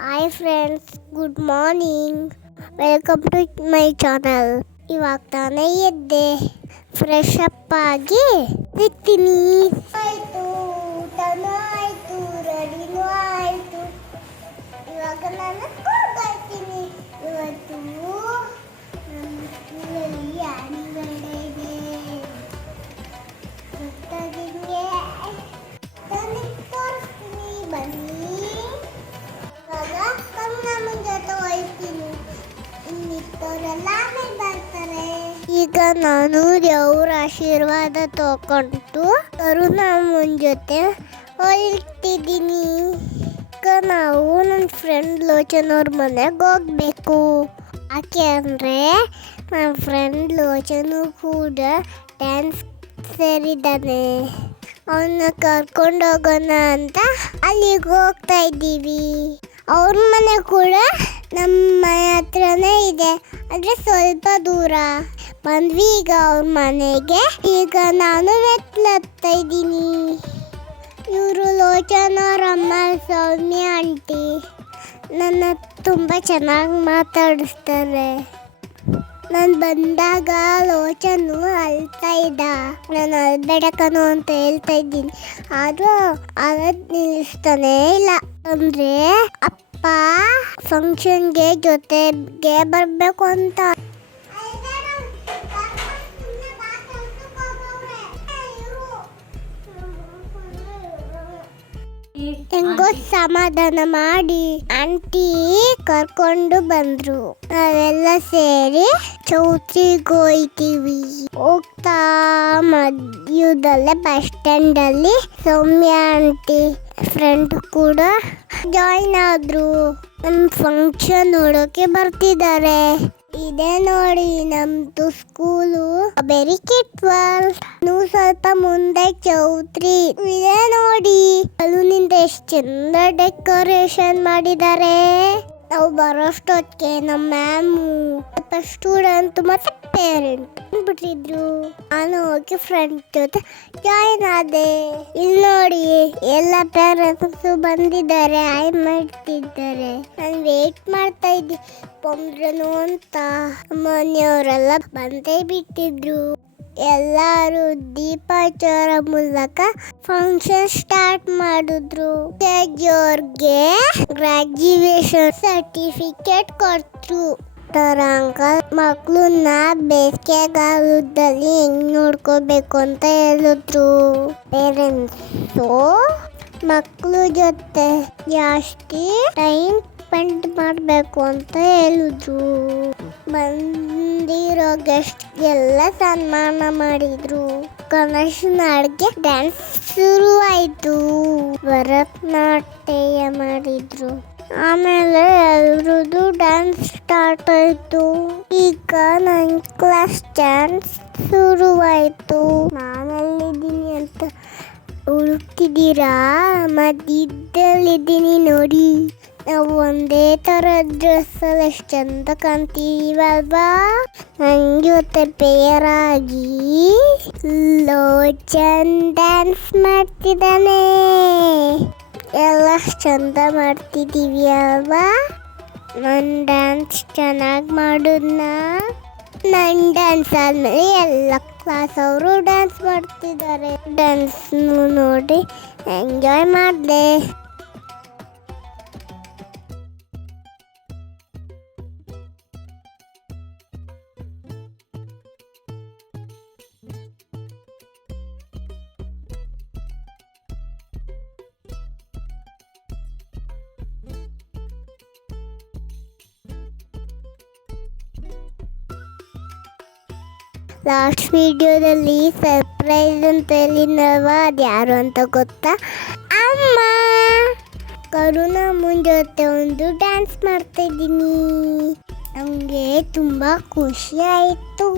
Hi friends, good morning. Welcome to my channel. ಇವಾಗ ತಾನೇ ಎದ್ದೆ, ಫ್ರೆಶ್ ಅಪ್ ಆಗಿ ಸಿಗ್ತೀನಿ. ಆಯಿತು, ಊಟನೂ ಆಯಿತು, ರೆಡಿನೂ ಆಯಿತು. ಇವಾಗ ನಾನು ಕೂತ್ಕೊಳ್ತೀನಿ. ಇವತ್ತು ನಮ್ಮ ಸ್ಕೂಲಲ್ಲಿ ಆ್ಯನಿವಲ್ ಡೇ ಇದೆ. ಗೊತ್ತಾಗಿದೆಯೇ? ನನಗೆ ತೋರಿಸ್ತೀನಿ, ಬನ್ನಿ. ಇವಾಗ ಕಮ್ಮನ ಮುಂದೆ ಹೋಗ್ತೀನಿ. ಇನ್ನಿತ್ತವರೆಲ್ಲ ಆಮೇಲೆ ಬರ್ತಾರೆ. ಈಗ ನಾನು ದೇವ್ರ ಆಶೀರ್ವಾದ ತಗೊಂಡು ಕರುಣಮ್ಮನ ಜೊತೆ ಹೊರಟಿದ್ದೀನಿ. ಈಗ ನಾವು ನನ್ನ ಫ್ರೆಂಡ್ ಲೋಚನವ್ರ ಮನೆಗೆ ಹೋಗ್ಬೇಕು. ಯಾಕೆ ಅಂದರೆ ನನ್ನ ಫ್ರೆಂಡ್ ಲೋಚನು ಕೂಡ ಡ್ಯಾನ್ಸ್ ಸೇರಿದ್ದಾನೆ. ಅವನ್ನ ಕರ್ಕೊಂಡು ಹೋಗೋಣ ಅಂತ ಅಲ್ಲಿಗೆ ಹೋಗ್ತಾ ಇದ್ದೀವಿ. ಅವ್ರ ಮನೆ ಕೂಡ ನಮ್ಮ ಮನೆ ಹತ್ರನೇ ಇದೆ, ಅಂದರೆ ಸ್ವಲ್ಪ ದೂರ. ಬಂದ್ವಿ ಈಗ ಅವ್ರ ಮನೆಗೆ. ಈಗ ನಾನು ಮೆಟ್ಲತ್ತಾ ಇದ್ದೀನಿ. ಇವರು ಲೋಚನವ್ರ ಅಮ್ಮ ಸೌಮ್ಯ ಆಂಟಿ. ನನ್ನ ತುಂಬ ಚೆನ್ನಾಗಿ ಮಾತಾಡಿಸ್ತಾರೆ. ನಾನು ಬಂದಾಗ ಲೋಚನು ಅಳ್ತಾ ಇದ್ದ. ನಾನು ಅಳ್ಬೇಡಕನು ಅಂತ ಹೇಳ್ತಾ ಇದ್ದೀನಿ, ಆದರೂ ಅಳೋದು ನಿಲ್ಲಿಸ್ತಾನೇ ಇಲ್ಲ. ಅಂದರೆ ಅಪ್ಪ ಫಂಕ್ಷನ್ಗೆ ಜೊತೆಗೆ ಬರಬೇಕು ಅಂತ. ಹೆಂಗೋ ಸಮಾಧಾನ ಮಾಡಿ ಆಂಟಿ ಕರ್ಕೊಂಡು ಬಂದ್ರು. ನಾವೆಲ್ಲ ಸೇರಿ ಚೌಟ್ರಿಗೆ ಹೋಯ್ತೀವಿ. ಹೋಗ್ತಾ ಮಧ್ಯದಲ್ಲೇ ಬಸ್ ಸ್ಟ್ಯಾಂಡ್ ಅಲ್ಲಿ ಸೌಮ್ಯ ಆಂಟಿ ಫ್ರೆಂಡ್ ಕೂಡ ಜಾಯಿನ್ ಆದ್ರು. ನಮ್ಮ ಫಂಕ್ಷನ್ ನೋಡೋಕೆ ಬರ್ತಿದ್ದಾರೆ. ಇದೇ ನೋಡಿ ನಮ್ದು ಸ್ಕೂಲು, ಬೆರಿ ಕಿಟ್ ವರ್ಲ್ಡ್. ನೀವು ಸ್ವಲ್ಪ ಮುಂದೆ ಚೌಟ್ರಿ ಇದೆ ನೋಡಿ. ಬಲೂನಿಂದ ಎಷ್ಟು ಚಂದ ಡೆಕೋರೇಷನ್ ಮಾಡಿದ್ದಾರೆ. ನಾವು ಬರೋಷ್ಟೊತ್ತಿಗೆ ನಮ್ಮ ಮ್ಯಾಮು ಸ್ವಲ್ಪ ಸ್ಟೂಡೆಂಟ್ ಮತ್ತೆ ಪೇರೆಂಟ್ ಬಿಟ್ಟಿದ್ರು. ನಾನು ಹೋಗಿ ಫ್ರೆಂಡ್ ಜೊತೆ ಜಾಯಿನ್ ಆದೆ. ಇಲ್ಲಿ ನೋಡಿ ಎಲ್ಲ ಪೇರೆಂಟ್ಸ್ ಬಂದಿದ್ದಾರೆ, ಆಯ್ ಮಾಡ್ತಿದ್ದಾರೆ. ನಾನು ವೇಟ್ ಮಾಡ್ತಾ ಇದ್ದೆ ಬಂದ್ರನು ಅಂತ. ಮನೆಯವರೆಲ್ಲ ಬಂದೇ ಬಿಟ್ಟಿದ್ರು. ಎಲ್ಲರೂ ದೀಪಾಚಾರ ಮೂಲಕ ಫಂಕ್ಷನ್ ಸ್ಟಾರ್ಟ್ ಮಾಡಿದ್ರು. ಅವ್ರಿಗೆ ಗ್ರಾಜ್ಯುಯೇಷನ್ ಸರ್ಟಿಫಿಕೇಟ್ ಕೊಟ್ಟರು. ಅಂಕಲ್ ಮಕ್ಕಳನ್ನ ಬೇಸಿಗೆಗಾಲದಲ್ಲಿ ಹೆಂಗ್ ನೋಡ್ಕೋಬೇಕು ಅಂತ ಹೇಳಿದ್ರು. ಪೇರೆಂಟ್ಸು ಮಕ್ಕಳ ಜೊತೆ ಜಾಸ್ತಿ ಟೈಮ್ ಸ್ಪೆಂಡ್ ಮಾಡಬೇಕು ಅಂತ ಹೇಳಿದ್ರು. ಬಂದಿರೋ ಗೆಸ್ಟ್ಗೆಲ್ಲ ಸನ್ಮಾನ ಮಾಡಿದ್ರು. ಗಣೇಶನ ಅಡುಗೆ ಡ್ಯಾನ್ಸ್ ಶುರುವಾಯಿತು. ಭರತನಾಟ್ಯ ಮಾಡಿದ್ರು. ಆಮೇಲೆ ಎಲ್ರದ್ದು ಡ್ಯಾನ್ಸ್ ಸ್ಟಾರ್ಟ್ ಆಯಿತು. ಈಗ ನನ್ನ ಕ್ಲಾಸ್ ಡ್ಯಾನ್ಸ್ ಶುರುವಾಯಿತು. ನಾನೆಲ್ಲಿದ್ದೀನಿ ಅಂತ ಹುಡುಕ್ತಿದ್ದೀರಾ? ಮಧ್ಯದಲ್ಲಿದ್ದೀನಿ ನೋಡಿ. ನಾವು ಒಂದೇ ಥರ ಡ್ರೆಸ್ಸಲ್ಲಿ ಎಷ್ಟು ಚಂದ ಕಾಣ್ತೀವಲ್ವಾ? ನನ್ನ ಜೊತೆ ಪೇರಾಗಿ ಲೋಚನ್ ಡ್ಯಾನ್ಸ್ ಮಾಡ್ತಿದ್ದಾನೆ. ಎಲ್ಲ ಚಂದ ಮಾಡ್ತಿದ್ದೀವಿ ಅಲ್ವಾ? ನನ್ನ ಡ್ಯಾನ್ಸ್ ಚೆನ್ನಾಗಿ ಮಾಡೋದನ್ನ. ನನ್ನ ಡ್ಯಾನ್ಸ್ ಆದಮೇಲೆ ಎಲ್ಲ ಕ್ಲಾಸ್ ಅವರು ಡ್ಯಾನ್ಸ್ ಮಾಡ್ತಿದ್ದಾರೆ. ಡ್ಯಾನ್ಸ್ನು ನೋಡಿ ಎಂಜಾಯ್ ಮಾಡಿದೆ. ಲಾಸ್ಟ್ ವಿಡಿಯೋದಲ್ಲಿ ಸರ್ಪ್ರೈಸ್ ಅಂತ ಹೇಳಿದ್ನಲ್ವಾ, ಅದು ಯಾರು ಅಂತ ಗೊತ್ತಾ? ಅಮ್ಮ. ಕರುಣಮ್ಮನ ಜೊತೆ ಒಂದು ಡ್ಯಾನ್ಸ್ ಮಾಡ್ತಾ ಇದ್ದೀನಿ. ನಮಗೆ ತುಂಬ ಖುಷಿ ಆಯಿತು.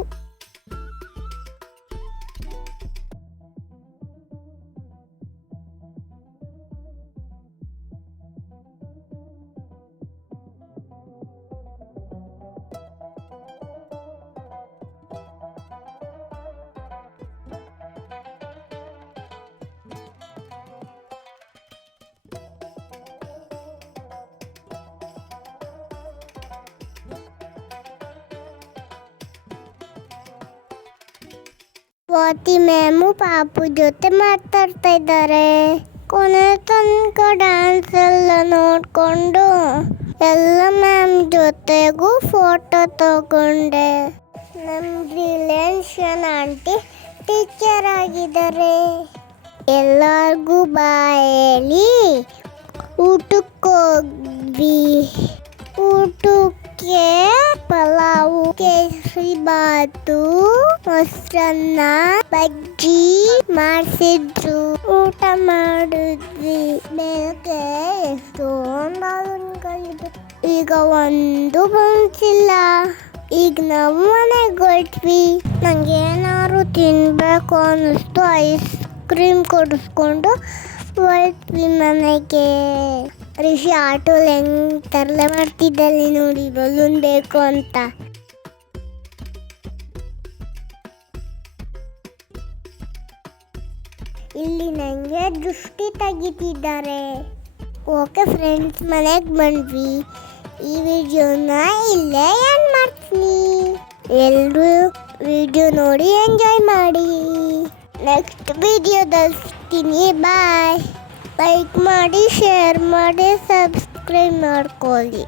ಸ್ವಾತಿ ಮ್ಯಾಮು ಪಾಪು ಜೊತೆ ಮಾತಾಡ್ತಾ ಇದ್ದಾರೆ. ಕೊನೆ ತನಕ ಡ್ಯಾನ್ಸ್ ಎಲ್ಲ ನೋಡ್ಕೊಂಡು ಎಲ್ಲ ಮ್ಯಾಮ್ ಜೊತೆಗೂ ಫೋಟೋ ತಗೊಂಡೆ. ನಮ್ಮ ರಿಲೇಷನ್ ಆಂಟಿ ಟೀಚರ್ ಆಗಿದ್ದಾರೆ. ಎಲ್ಲರಿಗೂ ಬಾಯ್ ಹೇಳಿ ಊಟಕ್ಕೆ ಹೋದ್ವಿ. ಊಟಕ್ಕೆ ಪಲಾವು, ಕೇಸರಿ ಬಾತು, ಮೊಸರನ್ನ, ಬಜ್ಜಿ ಮಾಡಿಸಿದ್ರು. ಊಟ ಮಾಡಿದ್ವಿ. ಬೆಳಗ್ಗೆ ಎಷ್ಟೊಂದು ಬಾಳೆಹಣ್ಣುಗಳಿದೆ, ಈಗ ಒಂದು ಬನ್ಸಿಲ್ಲ. ಈಗ ನಾವು ಮನೆಗೆ ಹೊರಟ್ವಿ. ನಂಗೆ ಏನಾದ್ರು ತಿನ್ಬೇಕು ಅನ್ನಿಸ್ತು. ಐಸ್ ಕ್ರೀಮ್ ಕೊಡಿಸ್ಕೊಂಡು ಹೊರಟ್ವಿ ಮನೆಗೆ. ರಿಷಿ ಆಟೋಲ್ ಹೆಂಗ್ ತರಲೆ ಮಾಡ್ತಿದ್ದಲ್ಲಿ ನೋಡಿ, ಬಲೂನ್ ಬೇಕು ಅಂತ. ಇಲ್ಲಿ ನನಗೆ ದೃಷ್ಟಿ ತೆಗಿತಿದ್ದಾರೆ. ಓಕೆ ಫ್ರೆಂಡ್ಸ್, ಮನೆಗೆ ಬಂದ್ವಿ. ಈ ವಿಡಿಯೋನ ಇಲ್ಲೇ ಎಂಡ್ ಮಾಡ್ತೀನಿ. ಎಲ್ಲರೂ ವಿಡಿಯೋ ನೋಡಿ ಎಂಜಾಯ್ ಮಾಡಿ. ನೆಕ್ಸ್ಟ್ ವಿಡಿಯೋದಲ್ಲಿ ಸಿಗ್ತೀನಿ. ಬಾಯ್. ಲೈಕ್ ಮಾಡಿ, ಶೇರ್ ಮಾಡಿ, ಸಬ್ಸ್ಕ್ರೈಬ್ ಮಾಡ್ಕೊಳ್ಳಿ.